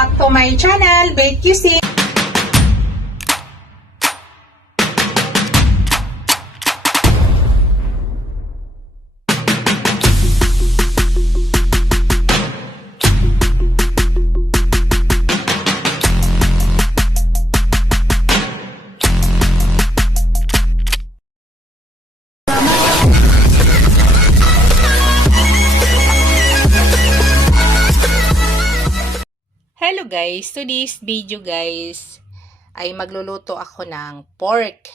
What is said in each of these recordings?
back to my channel, Bake QC. Hello guys, today's video guys ay magluluto ako ng pork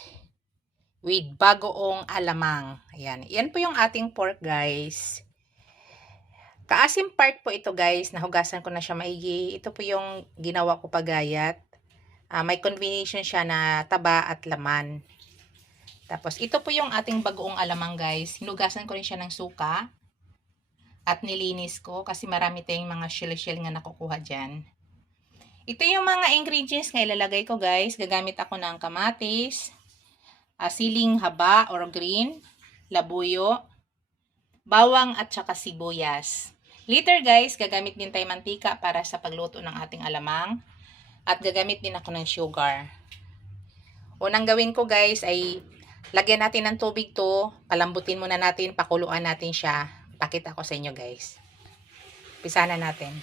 with bagoong alamang. Ayan, yan po yung ating pork guys. Kaasim part po ito guys, nahugasan ko na siya maigi. Ito po yung ginawa ko pagayat. May combination siya na taba at laman. Tapos ito po yung ating bagoong alamang guys. Hinugasan ko rin siya ng suka at nilinis ko kasi marami tayong mga shell-shell nga nakukuha dyan. Ito yung mga ingredients na ilalagay ko guys. Gagamit ako ng kamatis, siling haba or green, labuyo, bawang at saka sibuyas. Later guys, gagamit din tayo mantika para sa pagluto ng ating alamang. At gagamit din ako ng sugar. Unang gawin ko guys ay lagyan natin ng tubig to. Palambutin muna natin, pakuluan natin siya. Pakita ko sa inyo guys. Pisa na natin.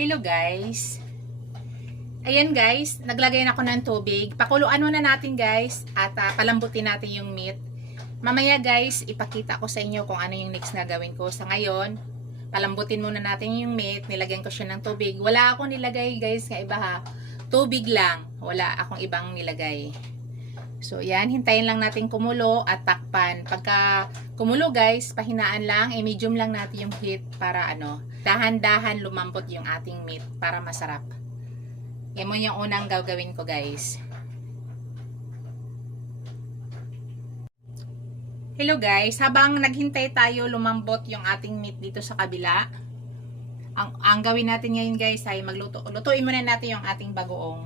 Hello guys. Ayan guys, naglagay na ako ng tubig. Pakuluan muna natin guys at palambutin natin yung meat. Mamaya guys, ipakita ko sa inyo kung ano yung next na gawin ko. Sa ngayon, palambutin muna natin yung meat. Nilagyan ko siya ng tubig. Wala akong nilagay guys nga iba ha. Tubig lang. Wala akong ibang nilagay. So yan, hintayin lang natin kumulo at takpan. Pagka kumulo guys, pahinaan lang. Medium lang natin yung heat para dahan-dahan lumambot yung ating meat para masarap. Yan mo yung unang gagawin ko guys. Hello guys, habang naghintay tayo lumambot yung ating meat dito sa kabila, ang gawin natin ngayon guys ay lutuin muna natin yung ating bagoong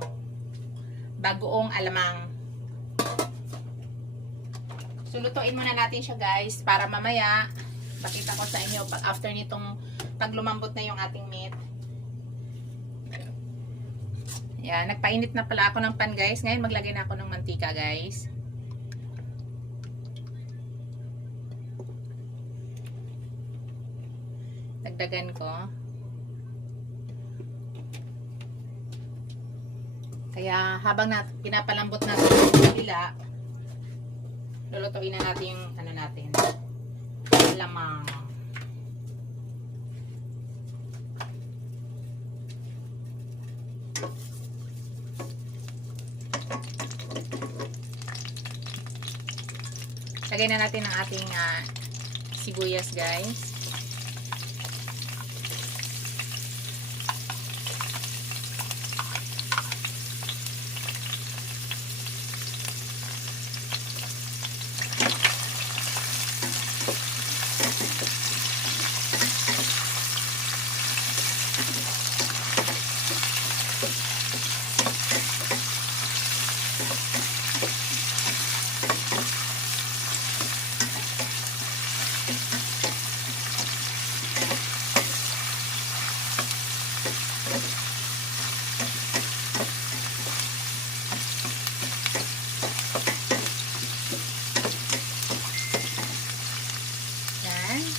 alamang. So lutuin muna natin siya guys para mamaya pakita ko sa inyo pag after nitong pag lumambot na yung ating meat. Yan, nagpainit na pala ako ng pan guys. Ngayon maglagay na ako ng mantika guys. Dagdagan ko. Kaya habang pinapalambot natin yung kabila, lulutuin na natin yung natin. Alamang. Lagay na natin ang ating sibuyas guys.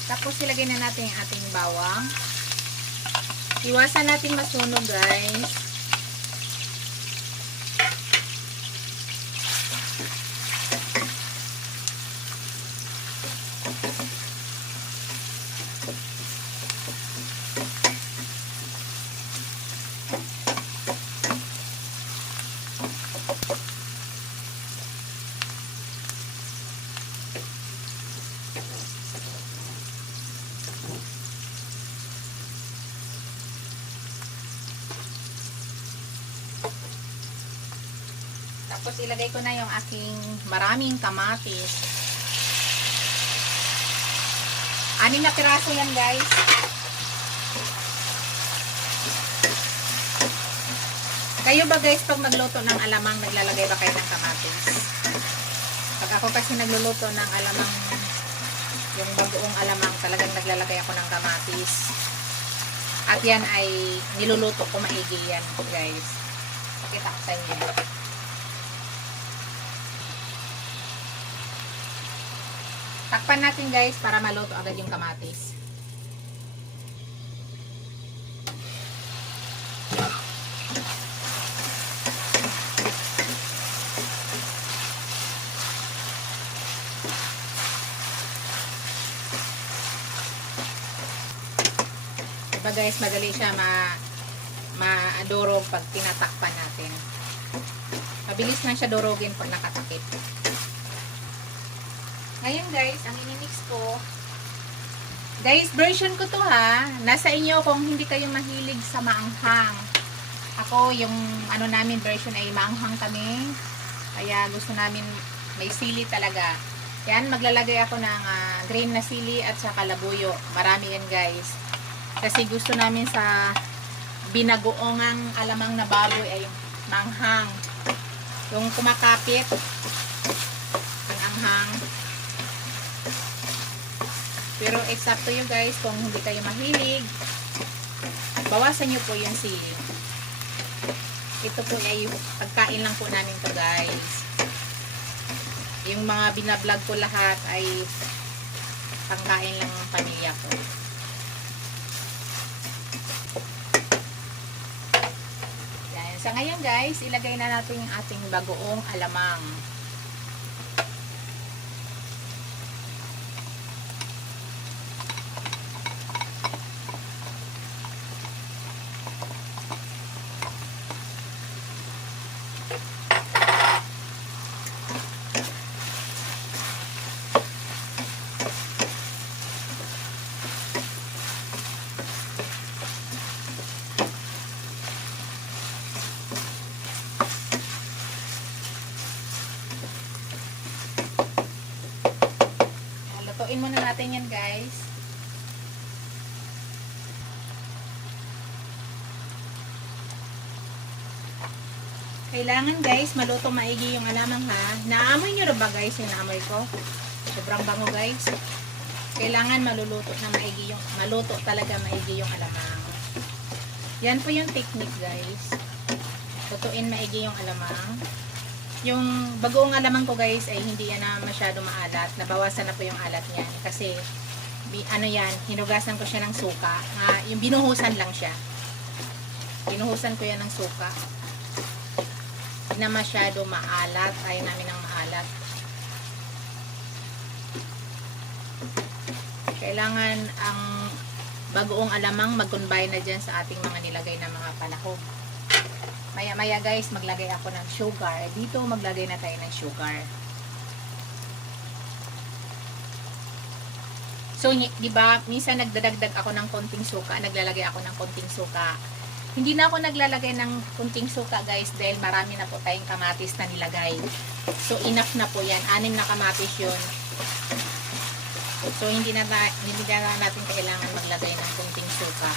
Tapos ilagay na natin yung ating bawang. Iwasan natin masunog guys. Tapos ilagay ko na yung aking maraming kamatis. 6 na piraso yan guys. Kayo ba guys pag magluto ng alamang naglalagay ba kayo ng kamatis? Pag ako kasi nagluluto ng alamang, yung bagoong alamang, talagang naglalagay ako ng kamatis. At yan ay niluluto ko maigi yan, guys. Pakita ko sa inyo. Takpan natin, guys, para maluto agad yung kamatis. Diba guys, madali siya ma-adurog pag tinatakpan natin. Mabilis na siya durugin pag nakatakip. Ngayon guys, ang inimix ko, guys, version ko to ha. Nasa inyo kung hindi kayo mahilig sa maanghang. Ako, yung ano namin version ay maanghang kami. Kaya gusto namin may sili talaga. Yan, maglalagay ako ng green na sili at saka labuyo. Marami yan guys. Kasi gusto namin sa binagoongang alamang na baboy ay manghang. Yung kumakapit, ang anghang. Pero it's up to you guys kung hindi kayo mahilig. Bawasan nyo po yung sili. Ito po ay pagkain lang po namin to guys. Yung mga binablog ko lahat ay pangkain lang ng pamilya ko. Sa ngayon guys, ilagay na natin yung ating bagoong alamang. Lutuin muna natin yan guys. Kailangan guys maluto maigi yung alamang ha. Naamoy nyo ba guys yung naamoy ko? Sobrang bango guys. Kailangan maluto talaga maigi yung alamang. Yan po yung technique guys. Lutuin maigi yung alamang. Yung bagoong alamang ko guys ay hindi yan na masyado maalat. Nabawasan na po yung alat niyan. Kasi, ano yan, hinugasan ko siya ng suka. Yung binuhusan lang siya. Binuhusan ko yan ng suka. Hindi na masyado maalat. Ayaw namin ng maalat. Kailangan ang bagoong alamang mag-combine na dyan sa ating mga nilagay na mga panahog. Maya-maya guys, maglagay ako ng sugar. Dito, maglagay na tayo ng sugar. So, di ba, minsan nagdadagdag ako ng konting suka, naglalagay ako ng konting suka. Hindi na ako naglalagay ng konting suka guys, dahil marami na po tayong kamatis na nilagay. So, enough na po yan. 6 na kamatis yun. So, hindi na natin kailangan maglagay ng konting suka.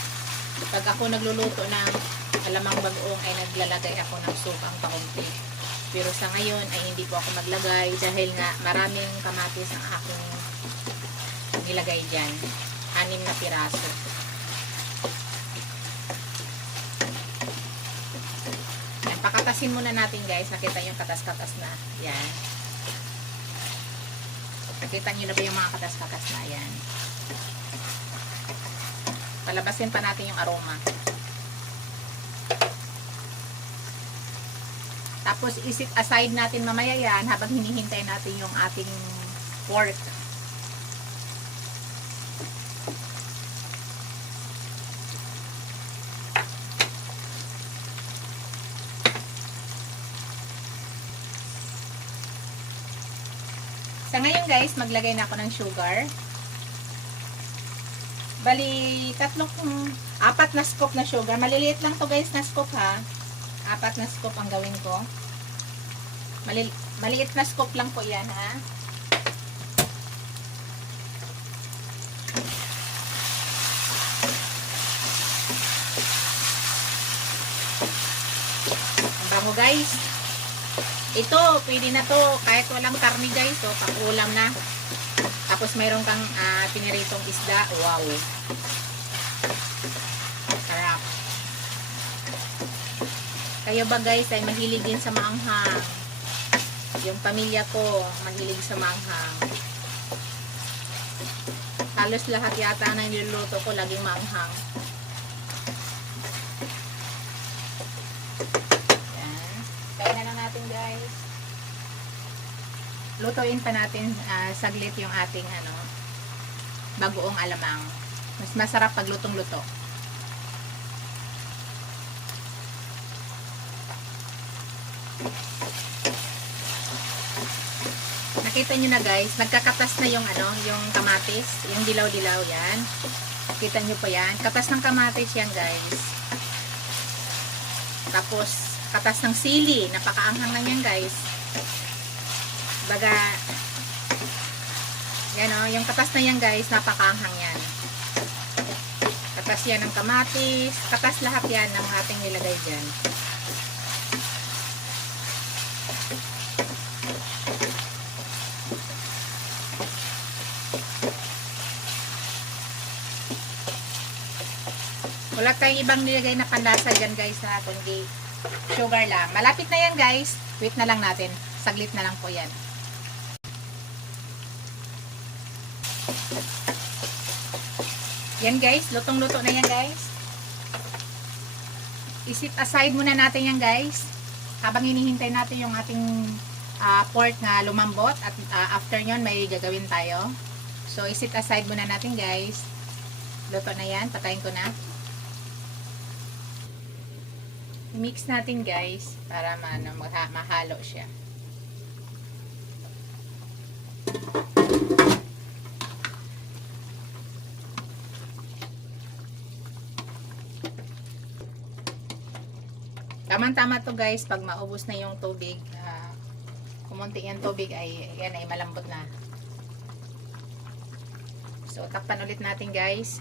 Pag ako nagluluto ng alamang bagoong ay naglalagay ako ng sukang kaunti. Pero sa ngayon ay hindi po ako maglagay dahil nga maraming kamatis ang aking nilagay dyan. 6 na piraso. Yan, pakatasin muna natin guys. Nakita yung katas-katas na. Yan. Nakita nyo na ba yung mga katas-katas na? Yan. Palabasin pa natin yung aroma. Tapos, isit aside natin mamaya yan habang hinihintay natin yung ating pork. Sa ngayon guys, maglagay na ako ng sugar. Bali, 4 na scoop na sugar. Maliliit lang to guys na scoop ha. 4 na scoop ang gawin ko. Maliit na scoop lang po yan ha. Ang bango guys. Ito, pwede na to kahit walang karne guys. So, pang-ulam na. Tapos mayroon kang piniritong isda. Wow. Kayo ba guys ay mahilig din sa maanghang? Yung pamilya ko, mahilig sa maanghang. Halos lahat yata na niluluto ko, laging maanghang. Yan. Kaya na lang natin guys. Lutuin pa natin saglit yung ating bagoong alamang. Mas masarap pag lutong-luto. Nakita nyo na guys, nagkakatas na yung yung kamatis, yung dilaw-dilaw yan. Kita nyo po yan. Katas ng kamatis yan guys. Tapos, katas ng sili. Napakaanghang na yan guys. Baga, yan o, yung katas na yan guys, napakaanghang yan. Katas yan ng kamatis. Katas lahat yan ng ating nilagay dyan. Wala tayong ibang nilagay na panlasa dyan guys na kundi sugar lang. Malapit na yan guys. Wait na lang natin. Saglit na lang po yan. Yan guys. Lutong-luto na yan guys. Isit aside muna natin yan guys. Habang hinihintay natin yung ating pork na lumambot. At after nyon may gagawin tayo. So isit aside muna natin guys. Luto na yan. Patayin ko na. I-mix natin guys para mahalo siya. Tama-tama to guys pag maubos na yung tubig. Kumunti yung tubig ay yan ay malambot na. So takpan ulit natin guys.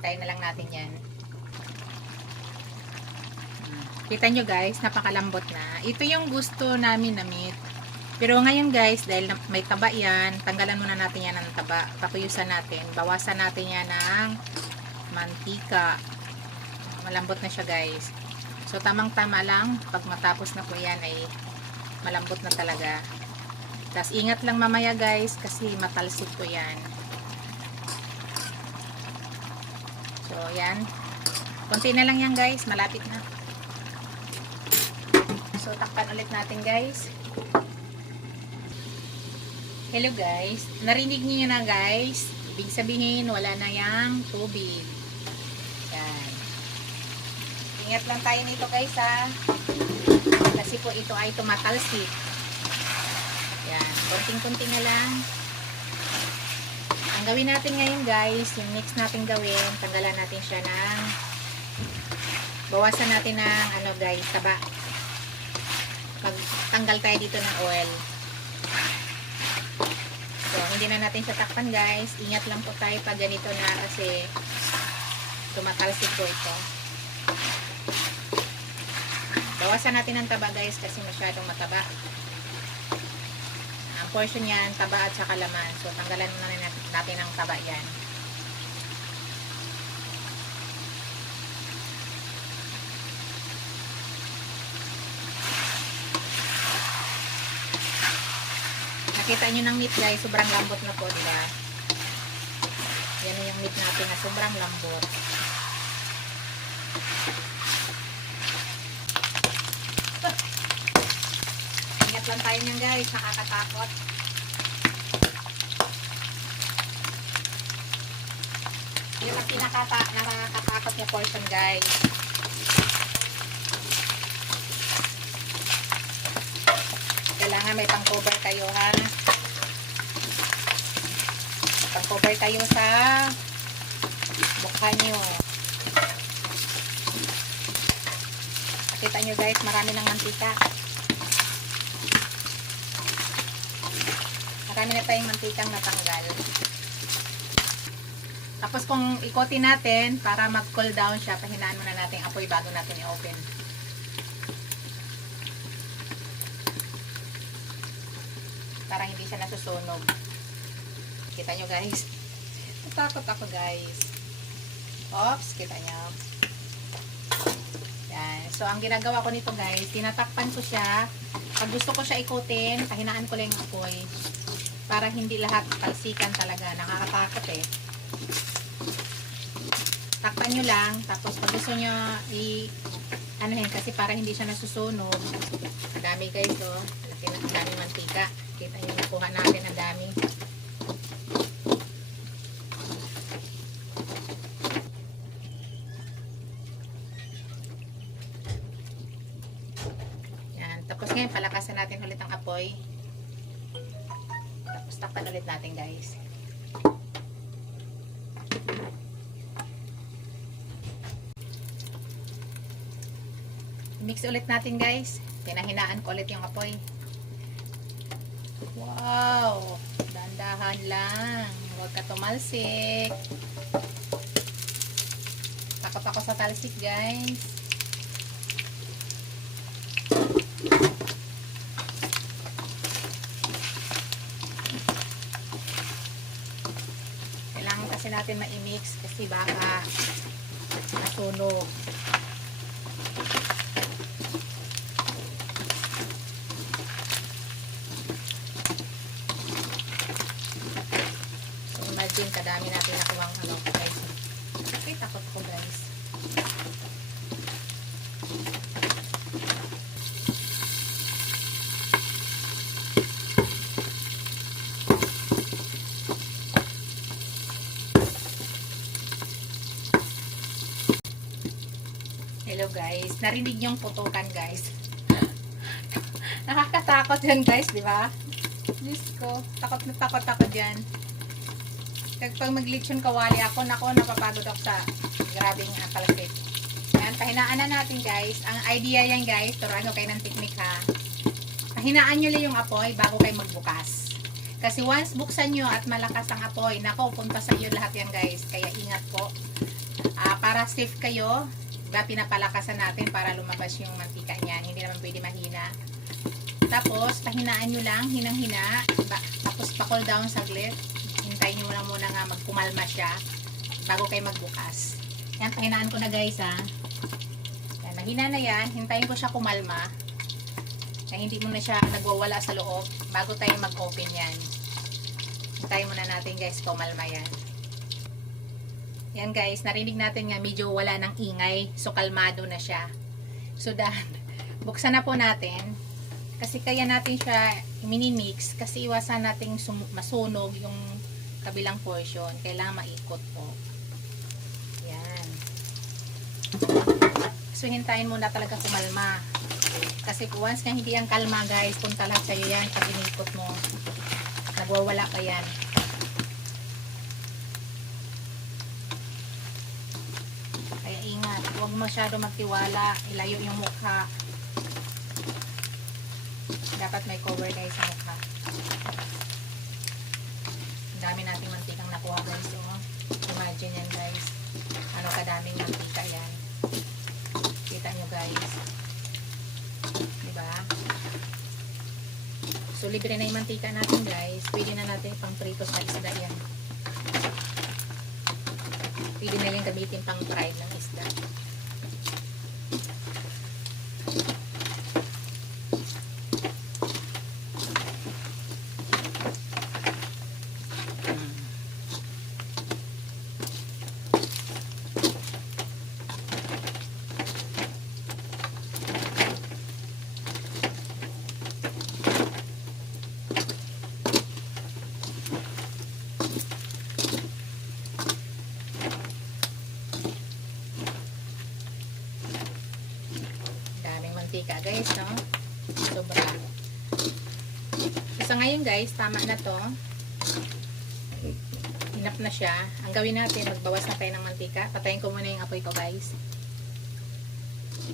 Tayo na lang natin yan. Kita nyo guys, napakalambot na. Ito yung gusto namin na meat. Pero ngayon guys, dahil may taba yan, tanggalan muna natin yan ng taba. Pakuyusan natin. Bawasan natin yan ng mantika. Malambot na siya guys. So tamang-tama lang. Pag matapos na po yan ay malambot na talaga. Tapos ingat lang mamaya guys kasi matalsik po yan. So yan. Konti na lang yan guys. Malapit na. So, takpan ulit natin guys. Hello guys. Narinig niyo na guys. Ibig sabihin, wala na yang tubig. Yan. Ingat lang tayo nito guys ha. Kasi po ito ay tumatalsik. Yan. Kunting-kunting na lang. Ang gawin natin ngayon guys, yung next natin gawin, tanggalan natin siya ng bawasan natin ng guys, taba. Tanggal tayo dito ng oil. So, hindi na natin siya takpan guys. Ingat lang po tayo pag ganito na kasi tumatalsik po ito. Bawasan natin ang taba guys kasi masyadong mataba. Ang portion yan, taba at saka laman. So, tanggalan muna natin ang taba yan. Nakita nyo ng meat guys, sobrang lambot na po, diba? Yan na yung meat natin na sobrang lambot. Ingat lang tayo nyan guys, nakakatakot. Yung nakakatakot niya portion guys. Kailangan may pang-cover kayo ha. Pang-cover kayo sa mukha nyo. Nakita nyo guys, marami ng mantika. Marami na tayong mantikang natanggal. Tapos kung ikotin natin, para mag-cool down siya, pahinaan muna natin apoy bago natin i-open. Para hindi siya nasusunog. Kita nyo guys. Natakot ako guys. Oops, kita nyo. Yan. So, ang ginagawa ko nito guys, tinatakpan ko siya. Pag gusto ko siya ikutin, pahinaan ko lang yung apoy. Para hindi lahat talsikan talaga. Nakakatakot eh. Takpan nyo lang. Tapos pag gusto nyo ano yan, kasi para hindi siya nasusunog. Ang dami guys, oh. Laki na, ang dami mantika. Kita nyo, nakuha natin ang dami. Yan. Tapos ngayon, palakasan natin ulit ang apoy. Tapos takpan ulit natin guys. Mix ulit natin guys. Pinahinaan ko ulit yung apoy. Wow! Dandahan lang. Huwag ka tumalsik. Takot ako sa talsik guys. Kailangan kasi natin ma-mix kasi baka nasunog. Imagine, kadami natin nakuha ang ano guys. Okay, takot ko guys. Hello guys. Narinig yung putukan guys. Nakakatakot yan guys, di ba? Diyos ko. Takot na takot ako dyan. Pag mag-lechon kawali ako, nako, napapagod ako sa grabing palakit. Yan, pahinaan na natin guys. Ang idea yan guys, turuan ko kayo ng technique ha. Pahinaan nyo lang yung apoy bago kayo magbukas. Kasi once buksan nyo at malakas ang apoy, nako, punta sa iyo lahat yan guys. Kaya ingat po. Para safe kayo, pinapalakasan natin para lumabas yung mantika niyan. Hindi naman pwede mahina. Tapos, pahinaan nyo lang, hinang-hina. Tapos, pa-cool down saglit. Hintayin nyo lang muna nga magkumalma siya bago kayo magbukas. Yan, pahinaan ko na guys ha. Yan, mahina na yan. Hintayin ko siya kumalma. Na hindi mo na siya nagwawala sa loob bago tayo mag-open yan. Hintayin muna natin guys kumalma yan. Yan guys, narinig natin nga medyo wala ng ingay. So, kalmado na siya. So, buksan na po natin. Kasi kaya natin siya mini-mix kasi iwasan nating masunog yung kabilang portion. Kailangan maikot po. Yan. So, hintayin muna talaga kumalma. Kasi once na hindi ang kalma guys, punta lahat sa'yo yan pag inikot mo. Nagwawala pa yan. Kaya ingat. Huwag masyado magtiwala. Ilayo yung mukha. Dapat may cover guys sa mukha. Ang dami nating mantikang nakuha guys. Oh. Imagine yan guys. Ano kadaming mantika yan. Kita nyo guys. Diba? So libre na yung mantika natin guys. Pwede na natin pang prito sa isda yan. Pwede na yung gamitin pang fried ng isda. Mantika guys, no? Sobra. So ngayon guys, tama na to. Enough na siya. Ang gawin natin, magbawas na tayo ng mantika. Patayin ko muna yung apoy ko guys.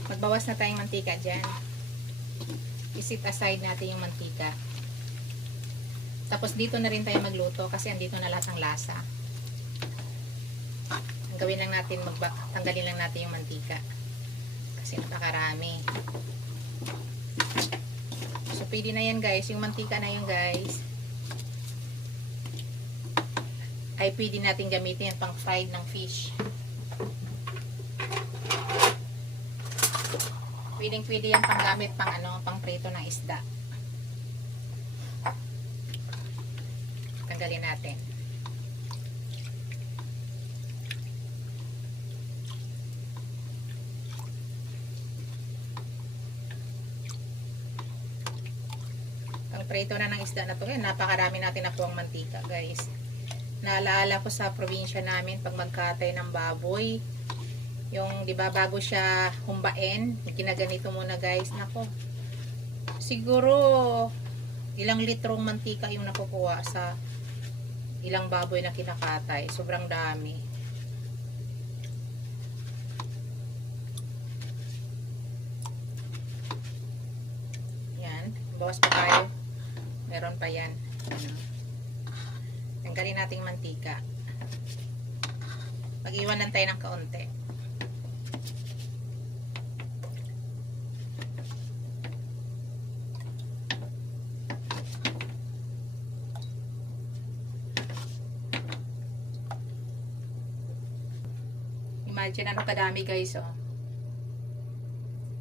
Magbawas na tayong mantika dyan. I-set aside natin yung mantika. Tapos dito na rin tayo magluto kasi andito na lahat ng lasa. Ang gawin lang natin, tanggalin lang natin yung mantika. Kasi napakarami. So, pwede na yan guys. Yung mantika na yun guys. Ay pwede natin gamitin yan pang fried ng fish. Pwedeng-pwede yan pang gamit pang ano, pang prito ng isda. Tanggalin natin. Pang prito na ng isda na to. Kaya napakarami natin na po ang mantika, guys. Naalaala ko sa probinsya namin pag magkatay ng baboy. Yung, di ba, bago siya humbain, ginaganito muna, guys. Nako. Siguro ilang litrong mantika yung nakukuha sa ilang baboy na kinakatay. Sobrang dami. Yan. Bawas pa tayo. Meron pa yan. Tanggalin nating mantika. Mag-iwanan tayo ng kaunti. Imagine ano kadami, guys, oh.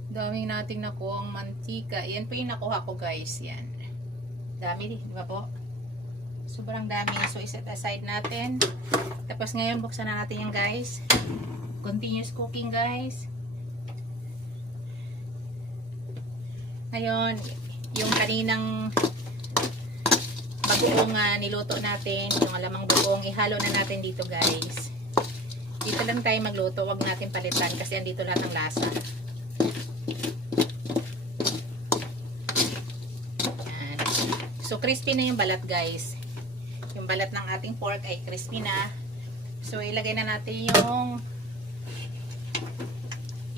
Daming nating nakuha ang mantika. Yan po yung nakuha ko, guys. Yan. Dami, di ba po? Sobrang dami. So, iset aside natin. Tapos ngayon, buksan na natin yung, guys. Continuous cooking, guys. Ngayon, yung kaninang bagoong niluto natin, yung alamang bagoong, ihalo na natin dito, guys. Dito lang tayo magluto, wag natin palitan kasi andito lahat ng lasa. Yan. So, crispy na yung balat, guys. Yung balat ng ating pork ay crispy na. So, ilagay na natin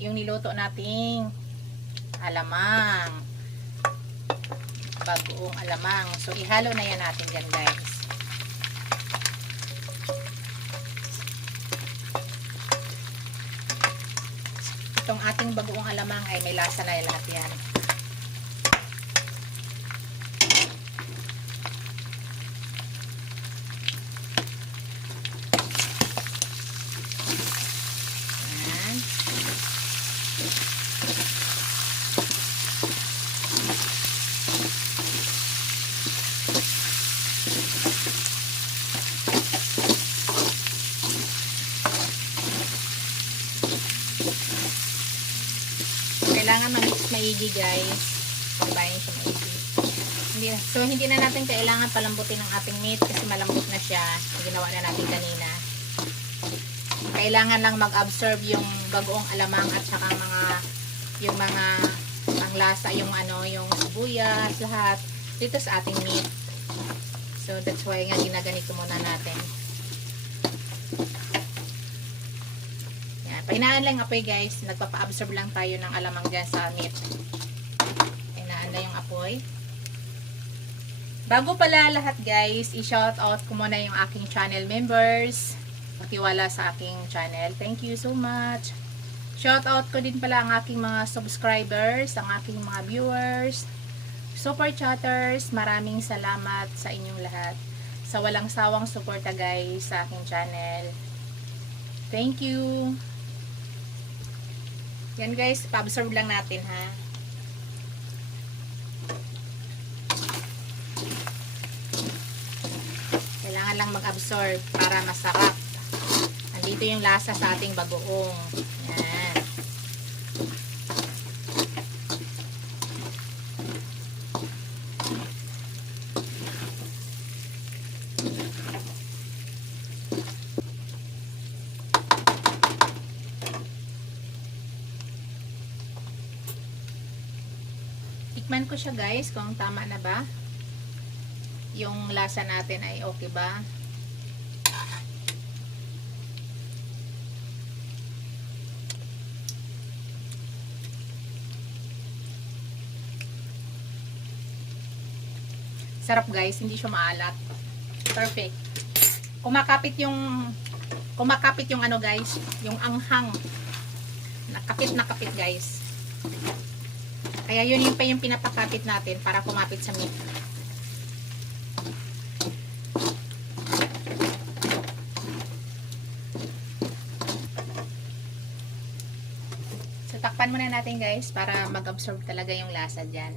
yung niluto nating alamang. Bagoong alamang. So, ihalo na yan natin dyan, guys. Itong ating bagoong alamang ay may lasa na lahat yan. Ayan. Kailangan ma-mix maigi, guys. Pagbayin siya maigi. Hindi na natin kailangan palambutin ang ating meat kasi malambot na siya. Ginawa na natin kanina. Kailangan lang mag-absorb yung bagoong alamang at saka yung mga ang lasa, yung yung sibuyas, lahat dito sa ating meat. So that's why nga ginaganito muna natin. Pahinaan lang apoy, guys. Nagpapa-absorb lang tayo ng alamang dyan sa meat. Pahinaan lang yung apoy. Bago pala lahat, guys, i-shout out ko muna yung aking channel members. Magtiwala sa aking channel. Thank you so much. Shout out ko din pala ang aking mga subscribers, ang aking mga viewers, super chatters. Maraming salamat sa inyong lahat. Sa walang sawang suporta, guys, sa aking channel. Thank you. Yan, guys, pa-absorb lang natin, ha. Kailangan lang mag-absorb para masarap. Nandito yung lasa sa ating bagoong. Yan. Tikman ko siya, guys, kung tama na ba. Yung lasa natin ay okay ba. Sarap, guys, hindi siya maalat. Perfect. Kumakapit yung ano, guys, yung anghang. Nakapit na kapit, guys. Kaya yun yung pa yung pinapakapit natin para kumapit sa meat. So, takpan Takpan muna natin guys para mag-absorb talaga yung lasa dyan.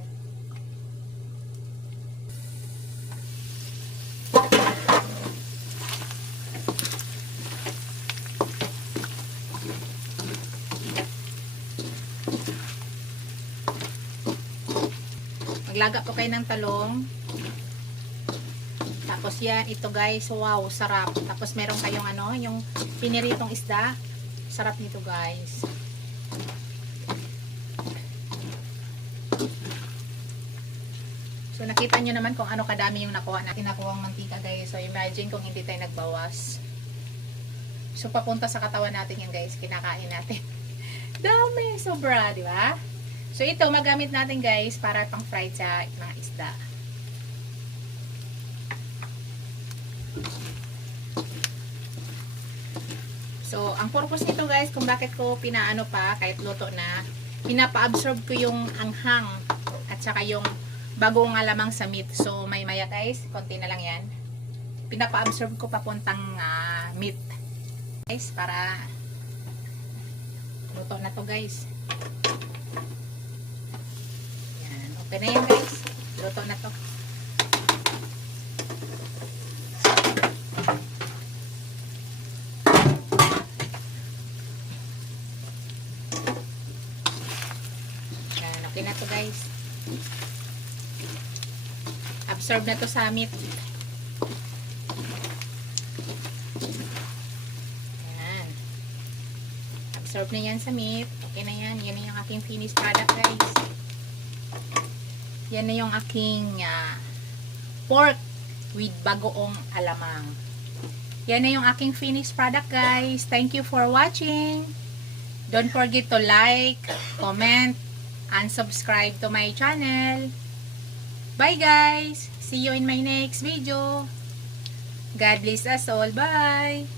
Maglaga po kayo ng talong. Tapos yan, ito guys, wow, sarap. Tapos meron kayong ano, yung piniritong isda. Sarap nito guys. So nakita nyo naman kung ano kadami yung nakuha natin. Nakuha ang mantika guys. So imagine kung hindi tayo nagbawas. So papunta sa katawan natin yan guys. Kinakain natin. Dami, sobra, di ba? So ito magamit natin guys para pang fried sa mga isda. So ang purpose nito guys kung bakit ko pinaano pa kahit luto na, pinapa-absorb ko yung anghang at saka yung bagong alamang sa meat. So may maya guys, konti na lang yan. Pinapa-absorb ko papuntang meat. Guys, para luto na to guys. Yan, okay na yan guys. Luto na to. Yan, okay na to guys. Absorb na to sa meat. Yan. Absorb na yan sa meat. Okay na yan. Yan na yung aking finished product guys. Yan na yung aking pork with bagoong alamang. Yan na yung aking finished product guys. Thank you for watching. Don't forget to like, comment, and subscribe to my channel. Bye guys! See you in my next video. God bless us all. Bye!